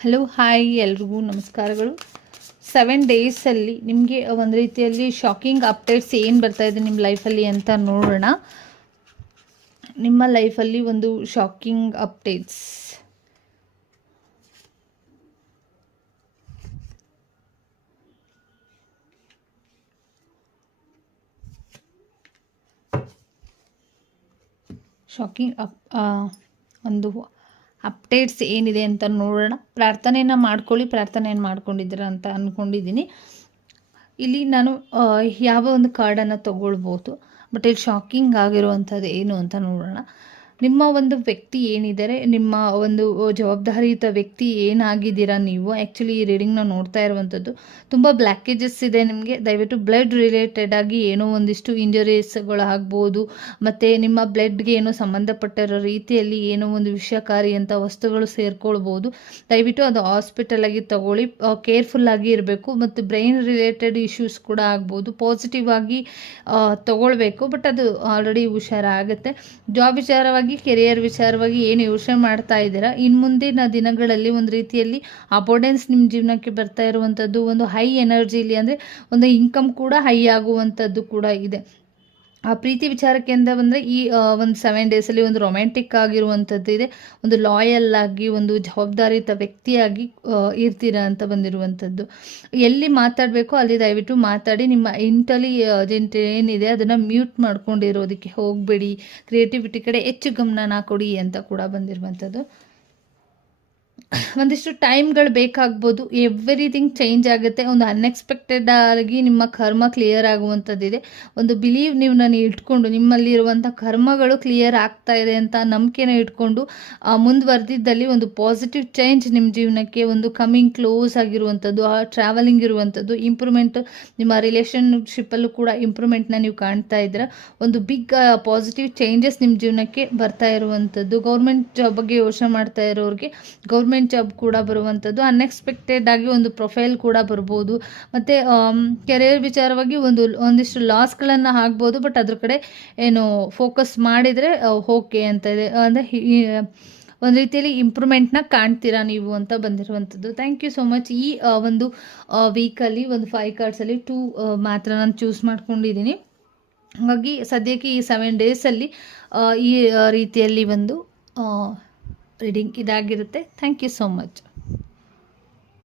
Hello hi ಎಲ್ರಿಗೂ ನಮಸ್ಕಾರಗಳು. 7 ಡೇಸಲ್ಲಿ ನಿಮಗೆ ಒಂದು ರೀತಿಯಲ್ಲಿ ಶಾಕಿಂಗ್ ಅಪ್ಡೇಟ್ಸ್ ಏನು ಬರ್ತಾಯಿದೆ ನಿಮ್ಮ ಲೈಫಲ್ಲಿ ಅಂತ ನೋಡೋಣ. ನಿಮ್ಮ ಲೈಫಲ್ಲಿ ಒಂದು ಶಾಕಿಂಗ್ ಅಪ್ಡೇಟ್ಸ್. ಒಂದು ಅಪ್ಡೇಟ್ಸ್ ಏನಿದೆ ಅಂತ ನೋಡೋಣ. ಪ್ರಾರ್ಥನೆಯನ್ನು ಮಾಡ್ಕೊಳ್ಳಿ, ಪ್ರಾರ್ಥನೆಯನ್ನು ಮಾಡ್ಕೊಂಡಿದ್ದೀರ ಅಂತ ಅಂದ್ಕೊಂಡಿದ್ದೀನಿ. ಇಲ್ಲಿ ನಾನು ಯಾವ ಒಂದು ಕಾರ್ಡನ್ನು ತಗೊಳ್ಬೋದು, ಬಟ್ ಇಲ್ಲಿ ಶಾಕಿಂಗ್ ಆಗಿರುವಂಥದ್ದು ಏನು ಅಂತ ನೋಡೋಣ. ನಿಮ್ಮ ಒಂದು ವ್ಯಕ್ತಿ ಏನಿದ್ದಾರೆ, ನಿಮ್ಮ ಒಂದು ಜವಾಬ್ದಾರಿಯುತ ವ್ಯಕ್ತಿ ಏನಾಗಿದ್ದೀರಾ ನೀವು, ಆ್ಯಕ್ಚುಲಿ ಈ ರೀಡಿಂಗ್ನ ನೋಡ್ತಾ ಇರುವಂಥದ್ದು ತುಂಬ ಬ್ಲ್ಯಾಕೇಜಸ್ ಇದೆ ನಿಮಗೆ. ದಯವಿಟ್ಟು ಬ್ಲಡ್ ರಿಲೇಟೆಡ್ ಆಗಿ ಏನೋ ಒಂದಿಷ್ಟು ಇಂಜರೀಸ್ಗಳು ಆಗ್ಬೋದು, ಮತ್ತು ನಿಮ್ಮ ಬ್ಲಡ್ಗೆ ಏನೋ ಸಂಬಂಧಪಟ್ಟಿರೋ ರೀತಿಯಲ್ಲಿ ಏನೋ ಒಂದು ವಿಷಕಾರಿ ಅಂತ ವಸ್ತುಗಳು ಸೇರ್ಕೊಳ್ಬೋದು. ದಯವಿಟ್ಟು ಅದು ಹಾಸ್ಪಿಟಲಾಗಿ ತಗೊಳ್ಳಿ, ಕೇರ್ಫುಲ್ಲಾಗಿ ಇರಬೇಕು. ಮತ್ತು ಬ್ರೈನ್ ರಿಲೇಟೆಡ್ ಇಶ್ಯೂಸ್ ಕೂಡ ಆಗ್ಬೋದು. ಪಾಸಿಟಿವ್ ಆಗಿ ತಗೊಳ್ಬೇಕು, ಬಟ್ ಅದು ಆಲ್ರೆಡಿ ಹುಷಾರಾಗುತ್ತೆ. ಜಾಬ್ ವಿಚಾರವಾಗಿ, ಕೆರಿಯರ್ ವಿಚಾರವಾಗಿ ಏನು ಯೋಚನೆ ಮಾಡ್ತಾ ಇದ್ದೀರಾ, ಇನ್ನು ಮುಂದಿನ ದಿನಗಳಲ್ಲಿ ಒಂದು ರೀತಿಯಲ್ಲಿ ಅಬೋಡೆನ್ಸ್ ನಿಮ್ಮ ಜೀವನಕ್ಕೆ ಬರ್ತಾ ಇರುವಂಥದ್ದು, ಒಂದು ಹೈ ಎನರ್ಜಿಲಿ, ಅಂದರೆ ಒಂದು ಇನ್ಕಮ್ ಕೂಡ ಹೈ ಆಗುವಂಥದ್ದು ಕೂಡ ಇದೆ. ಆ ಪ್ರೀತಿ ವಿಚಾರಕ್ಕೆ ಅಂತ ಬಂದರೆ ಈ ಒಂದು 7 ಡೇಸಲ್ಲಿ ಒಂದು ರೊಮ್ಯಾಂಟಿಕ್ ಆಗಿರುವಂಥದ್ದು ಇದೆ. ಒಂದು ಲಾಯಲ್ ಆಗಿ, ಒಂದು ಜವಾಬ್ದಾರಿಯುತ ವ್ಯಕ್ತಿಯಾಗಿ ಇರ್ತೀರಾ ಅಂತ ಬಂದಿರುವಂಥದ್ದು. ಎಲ್ಲಿ ಮಾತಾಡಬೇಕು ಅಲ್ಲಿ ದಯವಿಟ್ಟು ಮಾತಾಡಿ. ನಿಮ್ಮ ಇಂಟೆಲಿಜೆಂಟ್ ಏನಿದೆ ಅದನ್ನು ಮ್ಯೂಟ್ ಮಾಡ್ಕೊಂಡಿರೋದಕ್ಕೆ ಹೋಗಬೇಡಿ. ಕ್ರಿಯೇಟಿವಿಟಿ ಕಡೆ ಹೆಚ್ಚು ಗಮನ ಕೊಡಿ ಅಂತ ಕೂಡ ಬಂದಿರುವಂಥದ್ದು. ಒಂದಿಷ್ಟು ಟೈಮ್ಗಳು ಬೇಕಾಗ್ಬೋದು. ಎವ್ರಿಥಿಂಗ್ ಚೇಂಜ್ ಆಗುತ್ತೆ. ಒಂದು ಅನ್ಎಕ್ಸ್ಪೆಕ್ಟೆಡ್ ಆಗಿ ನಿಮ್ಮ ಕರ್ಮ ಕ್ಲಿಯರ್ ಆಗುವಂಥದ್ದಿದೆ. ಒಂದು ಬಿಲೀವ್ ನೀವು ನಾನು ಇಟ್ಕೊಂಡು, ನಿಮ್ಮಲ್ಲಿರುವಂಥ ಕರ್ಮಗಳು ಕ್ಲಿಯರ್ ಆಗ್ತಾ ಇದೆ ಅಂತ ನಂಬಿಕೆನ ಇಟ್ಕೊಂಡು ಮುಂದುವರೆದಿದ್ದಲ್ಲಿ ಒಂದು ಪಾಸಿಟಿವ್ ಚೇಂಜ್ ನಿಮ್ಮ ಜೀವನಕ್ಕೆ, ಒಂದು ಕಮಿಂಗ್ ಕ್ಲೋಸ್ ಆಗಿರುವಂಥದ್ದು, ಟ್ರಾವೆಲಿಂಗ್ ಇರುವಂಥದ್ದು, ಇಂಪ್ರೂವ್ಮೆಂಟ್, ನಿಮ್ಮ ರಿಲೇಷನ್ಶಿಪ್ಪಲ್ಲೂ ಕೂಡ ಇಂಪ್ರೂವ್ಮೆಂಟ್ನ ನೀವು ಕಾಣ್ತಾ ಇದ್ದೀರಾ. ಒಂದು ಬಿಗ್ ಪಾಸಿಟಿವ್ ಚೇಂಜಸ್ ನಿಮ್ಮ ಜೀವನಕ್ಕೆ ಬರ್ತಾ ಇರುವಂಥದ್ದು. ಗೌರ್ಮೆಂಟ್ ಜಾಬ್ ಬಗ್ಗೆ ಯೋಚನೆ ಮಾಡ್ತಾ ಇರೋರಿಗೆ ಗೌರ್ಮೆಂಟ್ ಜಾಬ್ ಕೂಡ ಬರುವಂಥದ್ದು. ಅನ್ಎಕ್ಸ್ಪೆಕ್ಟೆಡ್ ಆಗಿ ಒಂದು ಪ್ರೊಫೈಲ್ ಕೂಡ ಬರ್ಬೋದು. ಮತ್ತು ಕೆರಿಯರ್ ವಿಚಾರವಾಗಿ ಒಂದಿಷ್ಟು ಲಾಸ್ಗಳನ್ನು ಆಗ್ಬೋದು, ಬಟ್ ಅದ್ರ ಕಡೆ ಏನು ಫೋಕಸ್ ಮಾಡಿದರೆ ಓಕೆ ಅಂತ ಇದೆ. ಅಂದರೆ ಒಂದು ರೀತಿಯಲ್ಲಿ ಇಂಪ್ರೂವ್ಮೆಂಟ್ನ ಕಾಣ್ತೀರಾ ನೀವು ಅಂತ ಬಂದಿರುವಂಥದ್ದು. Thank you so much. ಈ ಒಂದು ವೀಕಲ್ಲಿ ಒಂದು 5 ಕಾರ್ಡ್ಸಲ್ಲಿ 2 ಮಾತ್ರ ನಾನು ಚೂಸ್ ಮಾಡ್ಕೊಂಡಿದ್ದೀನಿ. ಹಾಗಾಗಿ ಸದ್ಯಕ್ಕೆ ಈ 7 ಡೇಸಲ್ಲಿ ಈ ರೀತಿಯಲ್ಲಿ ಒಂದು ರೀಡಿಂಗ್ ಇದಾಗಿರುತ್ತೆ. Thank you so much.